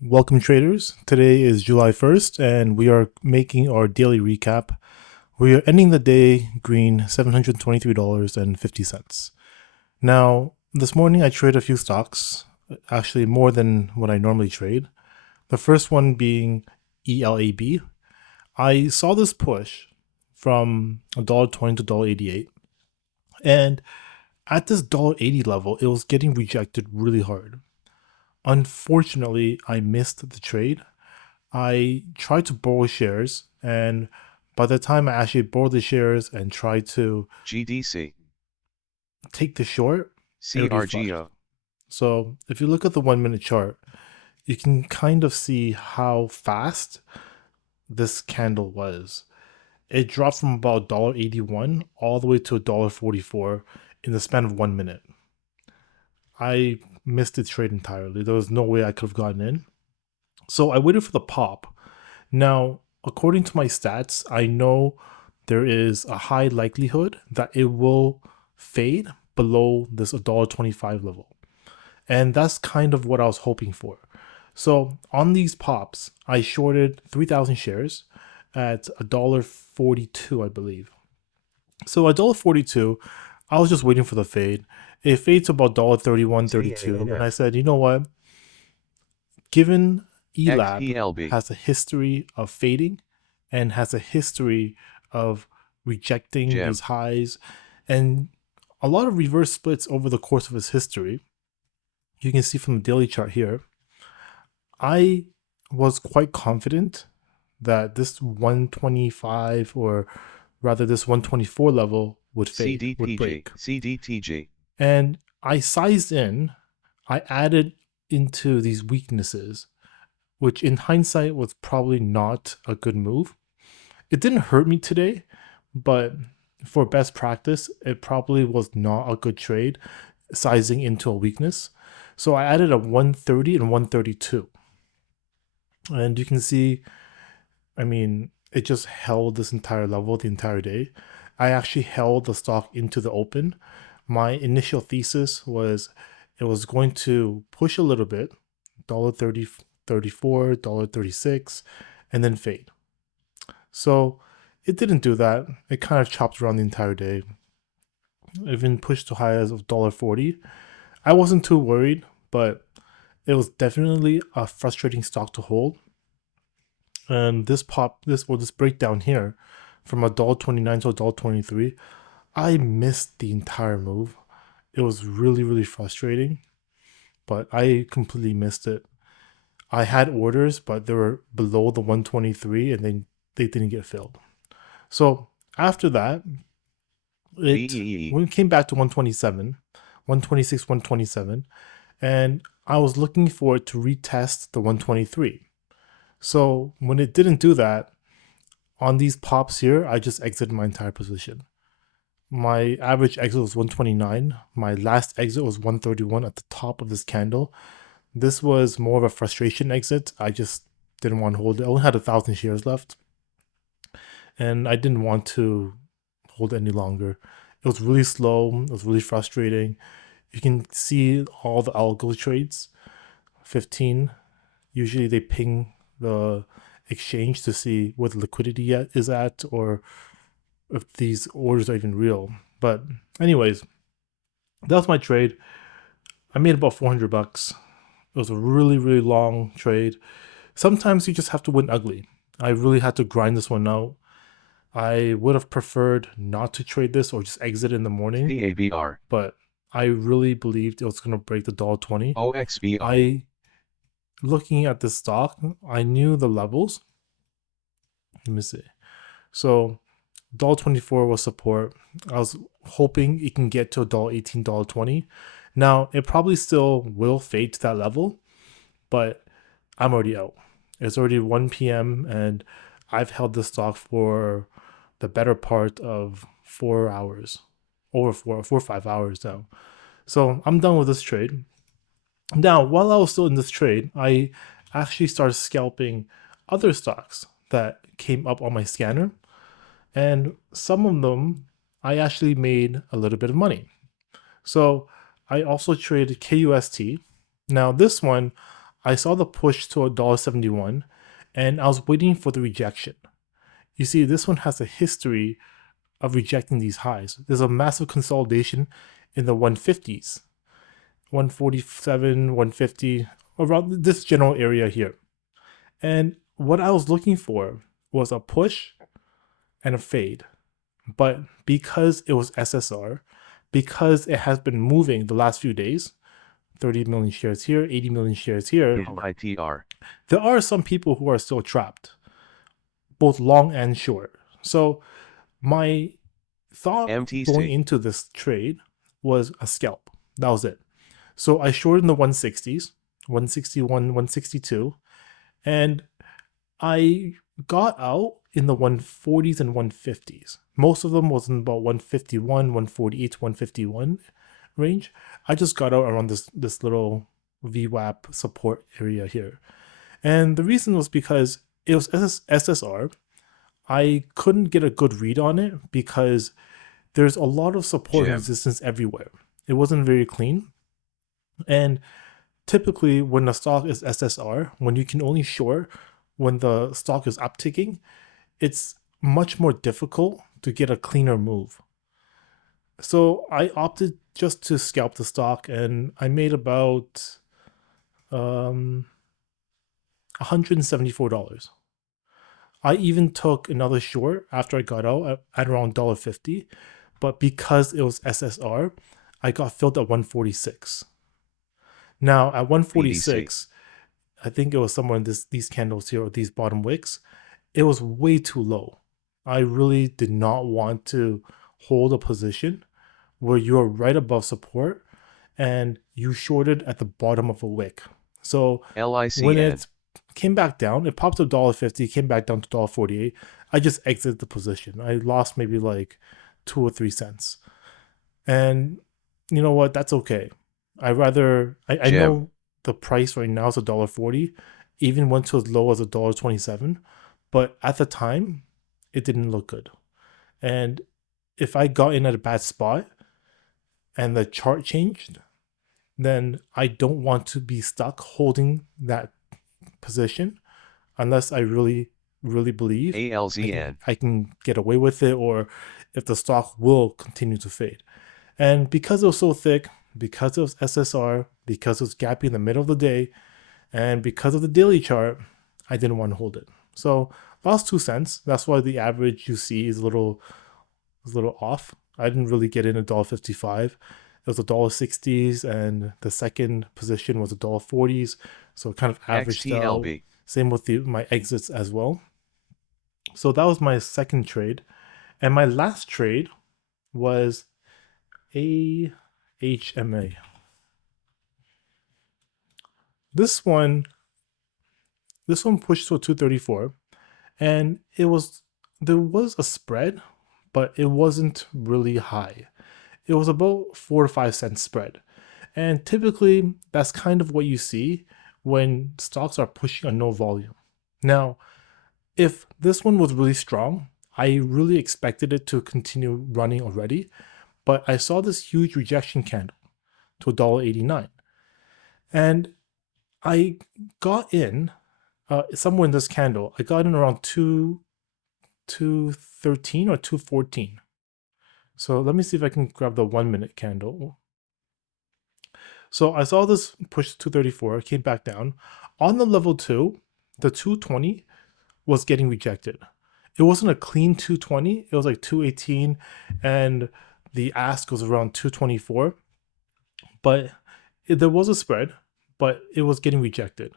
Welcome traders. Today is July 1st and we are making our daily recap. We are ending the day green $723.50. Now, this morning I traded a few stocks, actually more than what I normally trade. The first one being ELAB. I saw this push from $1.20 to $1.88, and at this $1.80 level, it was getting rejected really hard. Unfortunately, I missed the trade. I tried to borrow shares, and by the time I actually borrowed the shares and tried to GDC, take the short, it already flushed. CRGO, So if you look at the 1 minute chart, you can kind of see how fast this candle was. It dropped from about $1.81 all the way to $1.44 in the span of 1 minute. I missed the trade entirely. There was no way I could have gotten in. So I waited for the pop. Now, according to my stats, I know there is a high likelihood that it will fade below this $1.25 level. And that's kind of what I was hoping for. So on these pops, I shorted 3,000 shares at $1.42, I believe. So $1.42, I was just waiting for the fade. It fades to about $1.31, 32, and I said, you know what? Given ELAB XELB, has a history of fading and has a history of rejecting GEM, these highs and a lot of reverse splits over the course of its history. You can see from the daily chart here. I was quite confident that this 125 or rather this 124 level would fade, would break. CDTG, And I sized in, I added into these weaknesses, which in hindsight was probably not a good move. It didn't hurt me today, but for best practice, it probably was not a good trade sizing into a weakness. So I added a 130 and 132. And you can see, I mean, it just held this entire level the entire day. I actually held the stock into the open. My initial thesis was it was going to push a little bit, $1.30, $34, $1.36, and then fade. So it didn't do that. It kind of chopped around the entire day. Even pushed to high as of $1.40. I wasn't too worried, but it was definitely a frustrating stock to hold. And this breakdown here from $1.29 to $1.23, I missed the entire move. It was really, really frustrating, but I completely missed it. I had orders, but they were below the 123 and they didn't get filled. So after that, it came back to 127, 126, 127, and I was looking for it to retest the 123. So when it didn't do that, on these pops here, I just exited my entire position. My average exit was 129. My last exit was 131 at the top of this candle. This was more of a frustration exit. I just didn't want to hold it. I only had 1,000 shares left, and I didn't want to hold it any longer. It was really slow. It was really frustrating. You can see all the algo trades. 15. Usually they ping the exchange to see what the liquidity is at or if these orders are even real. But anyways, that was my trade. I made about 400 bucks. It was a really, really long trade. Sometimes you just have to win ugly. I really had to grind this one out. I would have preferred not to trade this or just exit in the morning. CABR, But I really believed it was going to break the $1.20. OXBO, Looking at this stock, I knew the levels. Let me see. So $1.24 was support. I was hoping it can get to $1.18, $1.20. Now it probably still will fade to that level, but I'm already out. It's already 1 p.m. and I've held this stock for the better part of 4 hours, over 4 or 5 hours now. So I'm done with this trade. Now, while I was still in this trade, I actually started scalping other stocks that came up on my scanner, and some of them I actually made a little bit of money. So I also traded KUST. Now, this one I saw the push to $1.71 and I was waiting for the rejection. You see, this one has a history of rejecting these highs. There's a massive consolidation in the 150s, 147, 150, around this general area here. And what I was looking for was a push and a fade. But because it was SSR, because it has been moving the last few days, 30 million shares here, 80 million shares here, ITR. there are some people who are still trapped, both long and short. So my thought going MTC. into this trade was a scalp. That was it. So I shorted in the 160s, 161, 162, and I got out in the 140s and 150s. Most of them was in about 151, 148 to 151 range. I just got out around this little VWAP support area here. And the reason was because it was SSR. I couldn't get a good read on it because there's a lot of support and Gem. resistance everywhere. It wasn't very clean. And typically when the stock is SSR, when you can only short when the stock is upticking, it's much more difficult to get a cleaner move. So I opted just to scalp the stock and I made about $174. I even took another short after I got out at around $1.50, but because it was SSR, I got filled at 146. Now at 146, I think it was somewhere in these candles here or these bottom wicks, it was way too low. I really did not want to hold a position where you're right above support and you shorted at the bottom of a wick. So when LICN. it came back down, it popped up $1.50, came back down to $1.48. I just exited the position. I lost maybe like 2 or 3 cents. And you know what? That's okay. I Gem. know the price right now is $1.40, even went to as low as $1.27, but at the time, it didn't look good. And if I got in at a bad spot and the chart changed, then I don't want to be stuck holding that position unless I really, really believe ALZN. I can get away with it or if the stock will continue to fade. And because it was so thick, because it was SSR, because it was gappy in the middle of the day, and because of the daily chart, I didn't want to hold it. So lost 2 cents. That's why the average you see is a little off. I didn't really get in $1.55. It was $1.60s, and the second position was $1.40s. So it kind of averaged out. XTLB. Same with my exits as well. So that was my second trade. And my last trade was AHMA. This one pushed to a 234, and there was a spread, but it wasn't really high. It was about 4 to 5 cent spread. And typically that's kind of what you see when stocks are pushing on no volume. Now, if this one was really strong, I really expected it to continue running already, but I saw this huge rejection candle to $1.89. And I got in somewhere in this candle. I got in around 213 or 214. So let me see if I can grab the 1 minute candle. So I saw this push to 234, came back down. On the level 2, the 220 was getting rejected. It wasn't a clean 220, it was like 218, and the ask was around 224. But there was a spread, but it was getting rejected.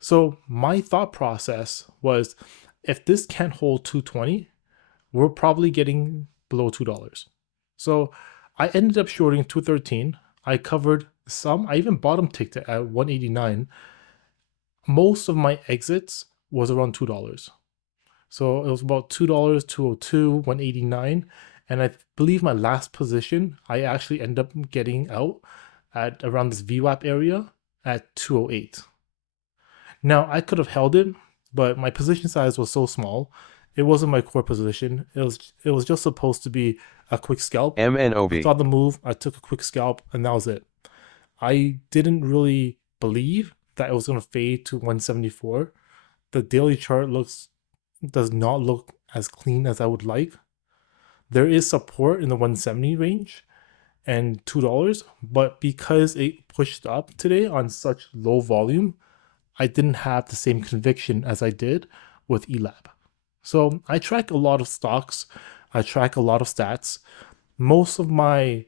So my thought process was, if this can't hold 220, we're probably getting below $2. So I ended up shorting 213. I covered some. I even bottom ticked it at 189. Most of my exits was around $2. So it was about $2, 202, 189. And I believe my last position, I actually end up getting out at around this VWAP area at 208. Now I could have held it, but my position size was so small. It wasn't my core position. It was just supposed to be a quick scalp. I MNOB. saw the move, I took a quick scalp, and that was it. I didn't really believe that it was going to fade to 174. The daily chart does not look as clean as I would like. There is support in the 170 range and $2, but because it pushed up today on such low volume, I didn't have the same conviction as I did with ELAB. So I track a lot of stocks, I track a lot of stats. Most of my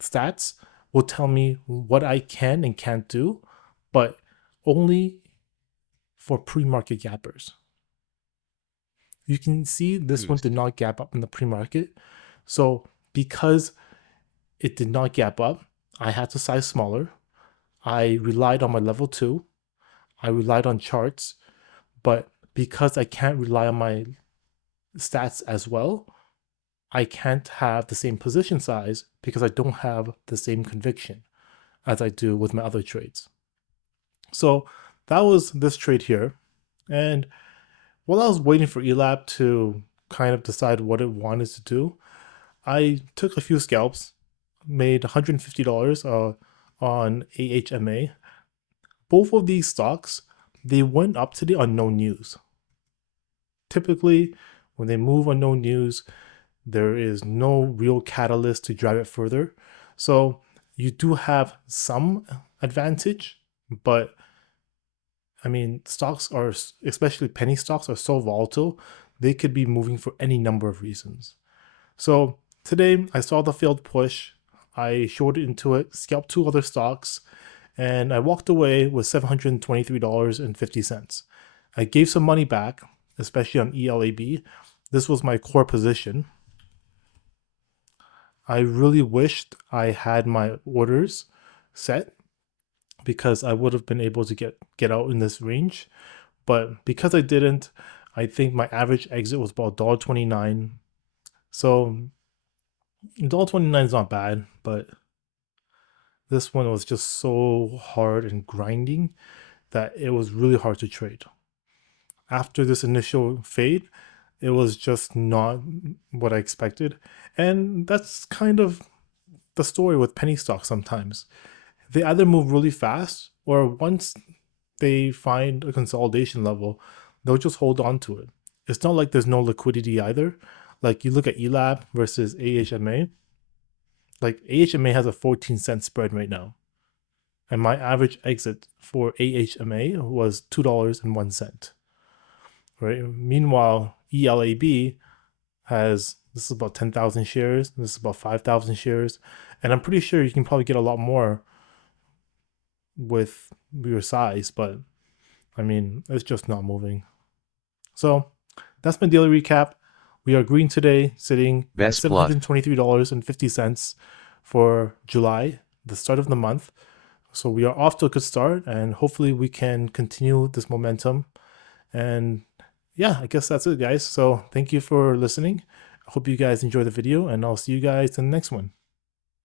stats will tell me what I can and can't do, but only for pre-market gappers. You can see this one Boost. did not gap up in the pre-market. So because it did not gap up, I had to size smaller. I relied on my level 2. I relied on charts, but because I can't rely on my stats as well, I can't have the same position size because I don't have the same conviction as I do with my other trades. So that was this trade here. And while I was waiting for ELAB to kind of decide what it wanted to do, I took a few scalps, made $150 on AHMA. Both of these stocks, they went up today on no news. Typically, when they move on no news, there is no real catalyst to drive it further. So you do have some advantage, but I mean, stocks are, especially penny stocks, are so volatile, they could be moving for any number of reasons. So today I saw the failed push, I shorted into it, scalped 2 other stocks, and I walked away with $723.50. I gave some money back, especially on ELAB. This was my core position. I really wished I had my orders set because I would have been able to get out in this range. But because I didn't, I think my average exit was about $1.29. So $1.29 is not bad, but this one was just so hard and grinding that it was really hard to trade. After this initial fade, it was just not what I expected. And that's kind of the story with penny stocks sometimes. They either move really fast, or once they find a consolidation level, they'll just hold on to it. It's not like there's no liquidity either. Like you look at ELAB versus AHMA, like AHMA has a 14-cent spread right now. And my average exit for AHMA was $2.01. Right? Meanwhile, ELAB has, this is about 10,000 shares, this is about 5,000 shares, and I'm pretty sure you can probably get a lot more with your size, but I mean, it's just not moving. So that's my daily recap. We are green today, sitting at Best bluff. $723.50 for July, the start of the month. So we are off to a good start, and hopefully we can continue this momentum. And yeah, I guess that's it, guys. So thank you for listening. I hope you guys enjoy the video, and I'll see you guys in the next one.